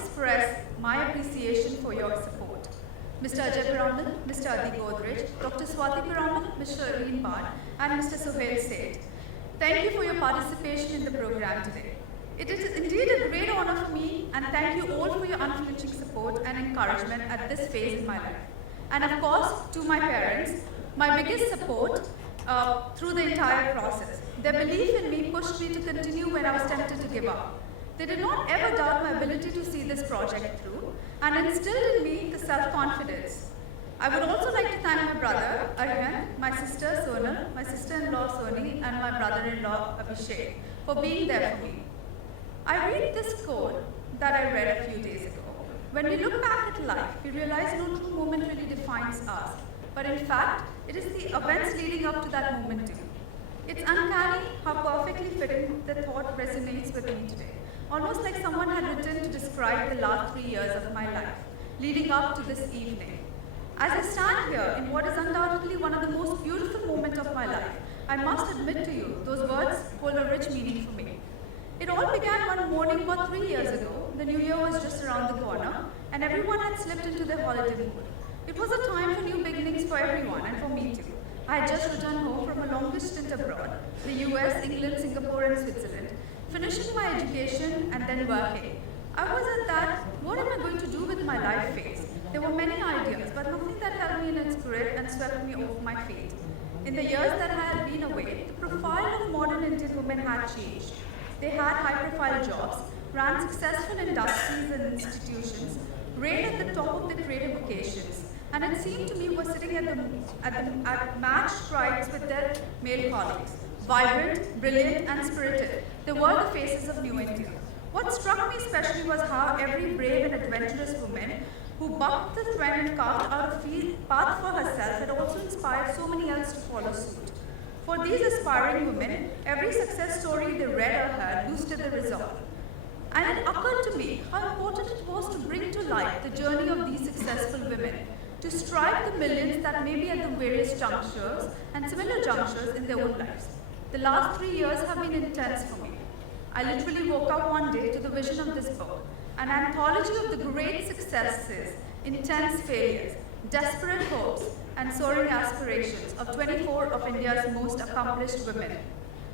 express my appreciation for your support. Mr. Ajay Piramal, Mr. Adi Godrej, Dr. Swati Piramal, Ms. Shireen Bhan, and Mr. Sohail Seth. Thank you for your participation in the program today. It is indeed a great honor for me, and thank you all for your unflinching support and encouragement at this phase in my life. And of course, to my parents, my biggest support through the entire process. Their belief in me pushed me to continue when I was tempted to give up. They did not ever doubt my ability to see this project through, and instilled in me the self-confidence. I would also like to thank my brother, Aryan, my sister, Sonal, my sister-in-law, Soni, and my brother-in-law, Abhishek, for being there for me. I read this quote that I read a few days ago. When we look back at life, we realize no true moment really defines us. But in fact, it is the events leading up to that moment too. It's uncanny how perfectly fitting the thought resonates with me today. Almost like someone had written to describe the last 3 years of my life, leading up to this evening. As I stand here in what is undoubtedly one of the most beautiful moments of my life, I must admit to you, those words hold a rich meaning for me. It all began one morning about 3 years ago. The new year was just around the corner, and everyone had slipped into their holiday mood. It was a time for new beginnings for everyone, and for me too. I had just returned home from a longest stint abroad, the US, England, Singapore, and Switzerland, finishing my education and then working. I was at that, what am I going to do with my life phase? There were many ideas, but nothing that held me in its grip and swept me off my feet. In the years that I had been away, the profile of modern Indian women had changed. They had high-profile jobs, ran successful industries and institutions, reigned at the top of their creative vocations, and it seemed to me were sitting at matched strides with their male colleagues. Vibrant, brilliant, and spirited, they were the faces of New India. What struck me especially was how every brave and adventurous woman who bucked the trend and carved out a path for herself had also inspired so many else to follow suit. For these aspiring women, every success story they read or heard boosted their resolve. And it occurred to me how important it was to bring to light the journey of these successful women, to strike the millions that may be at the various junctures and similar junctures in their own lives. The last 3 years have been intense for me. I literally woke up one day to the vision of this book, an anthology of the great successes, intense failures, desperate hopes, and soaring aspirations of 24 of India's most accomplished women.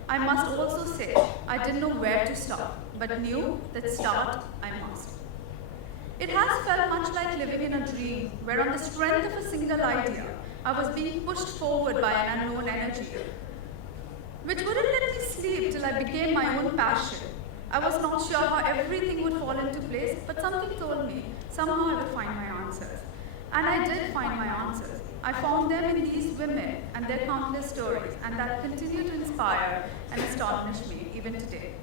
I must also say, I didn't know where to start, but knew that start I must. It has felt much like living in a dream, where on the strength of a single idea, I was being pushed forward by an unknown energy, which wouldn't let me sleep till I became my own passion. I was not sure how everything would fall into place, but something told me somehow I would find my answers. And I did find my answers. I found them in these women and their countless stories, and that continue to inspire and astonish me even today.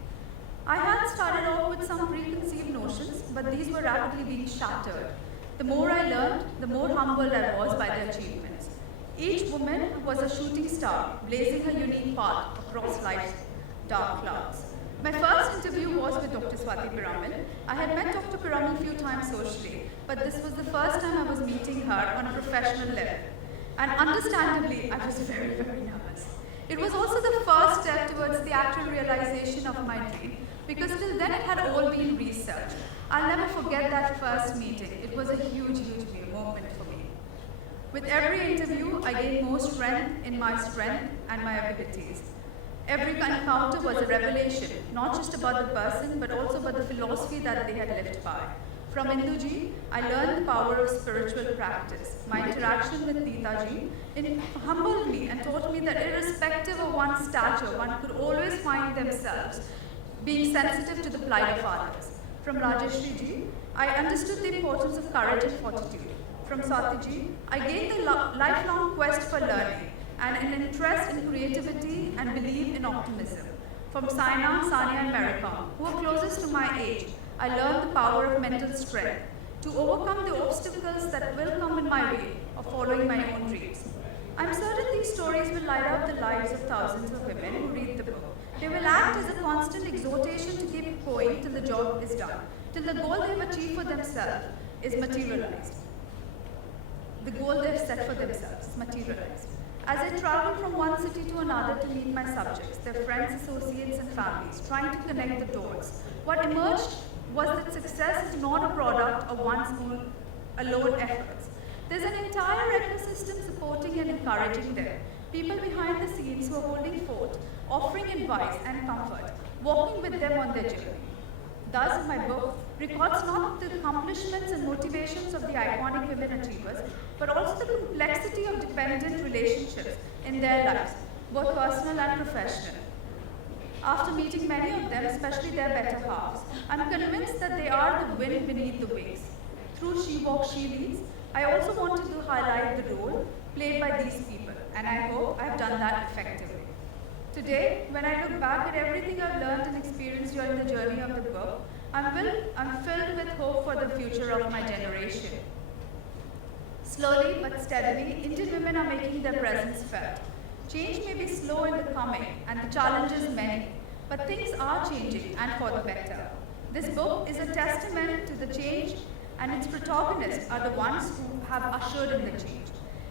I had started off with some preconceived notions, but these were rapidly being shattered. The more I learned, the more humbled I was by their achievements. Each woman was a shooting star, blazing her unique path across life's dark clouds. My first interview was with Dr. Swati Piramal. I had met Dr. Piramal a few times socially, but this was the first time I was meeting her on a professional level. And understandably, I was very, very nervous. It was also the first step towards the actual realization of my dream, because till then it had all been research. I'll never forget that first meeting. It was a huge, huge moment for me. With every interview, I gained more strength in my strength and my abilities. Every encounter was a revelation, not just about the person, but also about the philosophy that they had lived by. From Induji, I learned the power of spiritual practice. My interaction with Nita ji humbled me and taught me that irrespective of one's stature, one could always find themselves being sensitive to the plight of others. From Rajeshri ji, I understood the importance of courage and fortitude. From Swati ji, I gained the lifelong quest for learning and an interest in creativity and belief in optimism. From Saina, Sania, and Maricom, who are closest to my age, I learned the power of mental strength to overcome the obstacles that will come in my way of following my own dreams. I'm certain these stories will light up the lives of thousands of women who read the book. They will act as a constant exhortation to keep going till the job is done, till the goal they've achieved for themselves is materialized. The goal they've set for themselves is materialized. As I traveled from one city to another to meet my subjects, their friends, associates, and families, trying to connect the dots, what emerged was that success is not a product of one's own alone efforts. There's an entire ecosystem supporting and encouraging them. People behind the scenes who are holding forth, offering advice and comfort, walking with them on their journey. Thus, my book records not the accomplishments and motivations of the iconic women achievers, but also the complexity of dependent relationships in their lives, both personal and professional. After meeting many of them, especially their better halves, I'm convinced that they are the wind beneath the wings. Through She Walks, She Leads, I also wanted to highlight the role played by these people, and I hope I've done that effectively. Today, when I look back at everything I've learned and experienced during the journey of the book, I'm filled with hope for the future of my generation. Slowly but steadily, Indian women are making their presence felt. Change may be slow in the coming, and the challenges many, but things are changing, and for the better. This book is a testament to the change, and its protagonists are the ones who have ushered in the change.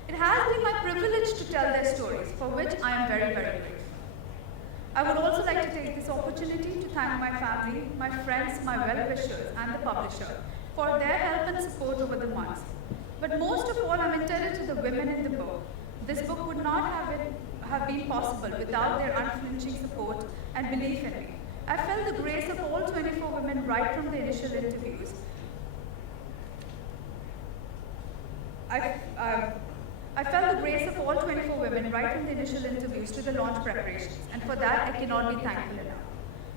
It has been my privilege to tell their stories, for which I am very, very grateful. I would also like to take this opportunity to thank my family, my friends, my well-wishers, and the publisher for their help and support over the months. But most of all, I'm indebted to the women in the book. This book would not have been possible without their unflinching support and belief in me. I felt the grace of all 24 women right from the initial interviews. I felt the grace of all 24 women right from the initial interviews to the launch preparations, and for that I cannot be thankful enough.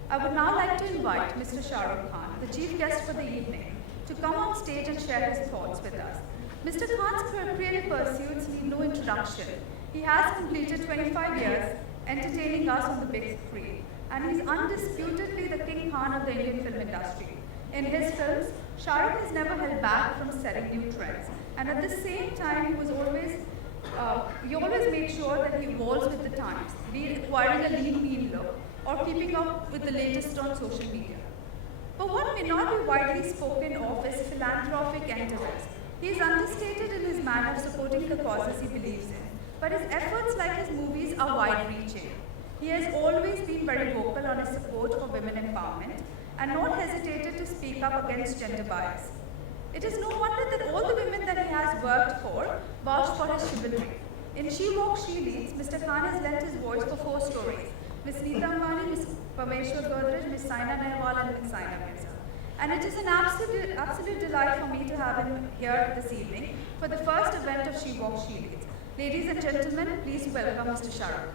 I would now like to invite Mr. Shahrukh Khan, the chief guest for the evening, to come on stage and share his thoughts with us. Mr. Khan's creative pursuits need no introduction. He has completed 25 years entertaining us on the big screen, and he's undisputedly the King Khan of the Indian film industry. In his films, Shahrukh has never held back from setting new trends, and at the same time, he always made sure that he evolves with the times, be it acquiring a lean, mean look or keeping up with the latest on social media. But what may not be widely spoken of is philanthropic endeavors. He is understated in his manner of supporting the causes he believes in, but his efforts, like his movies, are wide-reaching. He has always been very vocal on his support for women empowerment and not hesitated to speak up against gender bias. It is no wonder that all the women that he has worked for vouch for his chivalry. In She Walks, She Leads, Mr. Khan has lent his voice for 4 stories: Miss Nita Ambani, Miss Parmeshwar Godrej, Miss Saina Nehwal, and Miss Saina Mirza. And it is an absolute delight for me to have him here this evening for the first event of She Walks, She Leads. Ladies and gentlemen, please welcome Mr. Shahrukh.